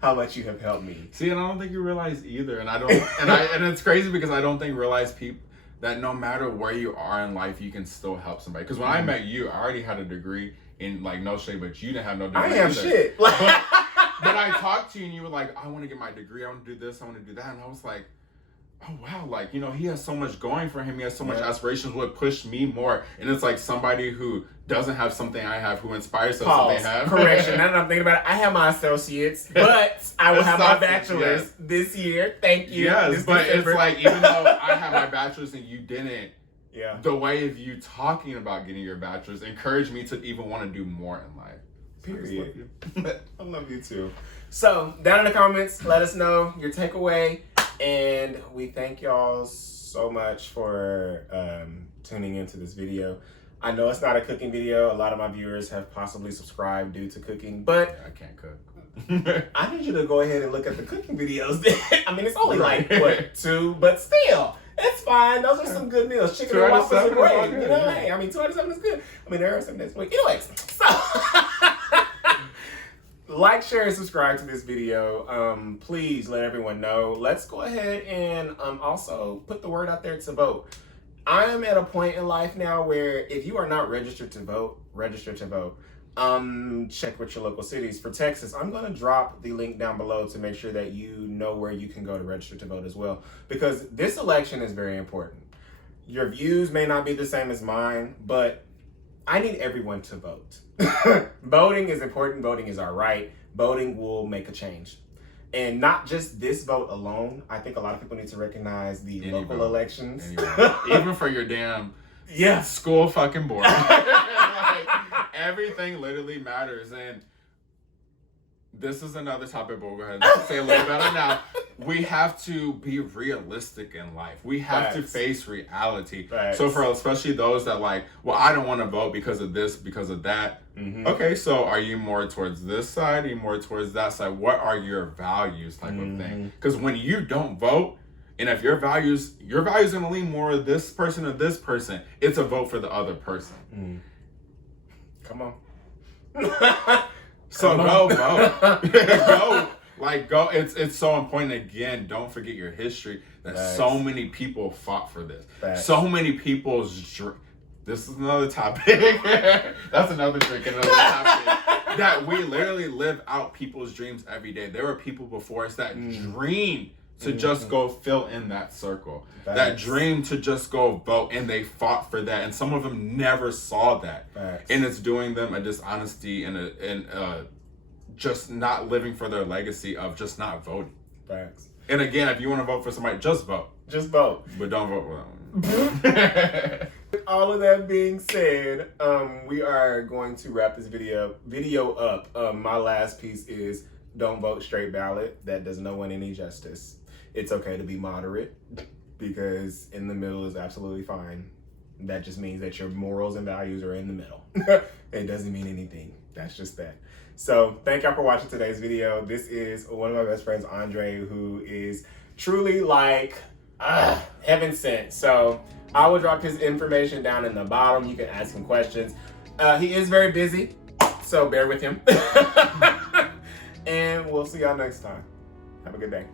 how much you have helped me. See, and I don't think you realize either, and I don't, and it's crazy because I don't think realize people that no matter where you are in life, you can still help somebody. Because when I met you, I already had a degree in, like, no shade, but you didn't have no degree. I am shit. But I talked to you, and you were like, I want to get my degree, I want to do this, I want to do that, and I was like, oh wow, like, you know, he has so much going for him, he has so much aspirations, would push me more. And it's like somebody who doesn't have something I have, who inspires something they have. Correction. Now that I'm thinking about it, I have my associates, but I will have my bachelor's this year. Thank you. Yes, but December. It's like, even though I have my bachelor's and you didn't, the way of you talking about getting your bachelor's encouraged me to even want to do more in life. Period. I love you too. So down in the comments, let us know your takeaway, and we thank y'all so much for tuning into this video. I know it's not a cooking video. A lot of my viewers have possibly subscribed due to cooking, but I can't cook. I need you to go ahead and look at the cooking videos. I mean, it's only like, what, 2, but still, it's fine. Those are some good meals. Chicken and waffles are great. You know, hey, I mean, 2 out of 7 is good. I mean, there are some next week. Anyways, so like, share, and subscribe to this video. Please let everyone know. Let's go ahead and also put the word out there to vote. I am at a point in life now where if you are not registered to vote, register to vote. Check with your local cities. For Texas, I'm going to drop the link down below to make sure that you know where you can go to register to vote as well, because this election is very important. Your views may not be the same as mine, but I need everyone to vote. Voting is important. Voting is our right. Voting will make a change. And not just this vote alone. I think a lot of people need to recognize the local elections. Even for your damn school fucking board. Like, everything literally matters. And this is another topic, but we'll go ahead and say a little bit on it now. We have to be realistic in life. We have to face reality. So for especially those that like, well, I don't want to vote because of this, because of that. Okay, so are you more towards this side? Are you more towards that side? What are your values type of thing? Because when you don't vote, And if your values gonna lean more of this person or this person, it's a vote for the other person. Come on. So go vote. Go. Like, go. It's so important. Again, don't forget your history. That so many people fought for this. So many people's this is another topic. That's another drink, another topic. That we literally live out people's dreams every day. There were people before us that dreamed to just go fill in that circle. That dream to just go vote, and they fought for that. And some of them never saw that. And it's doing them a dishonesty and just not living for their legacy of just not voting. And again, if you want to vote for somebody, just vote. Just vote. But don't vote for them. All of that being said, we are going to wrap this video up. My last piece is don't vote straight ballot. That does no one any justice. It's okay to be moderate, because in the middle is absolutely fine. That just means that your morals and values are in the middle. It doesn't mean anything. That's just that. So thank y'all for watching today's video. This is one of my best friends, Andre, who is truly like heaven sent. So I will drop his information down in the bottom. You can ask him questions. He is very busy, so bear with him. And we'll see y'all next time. Have a good day.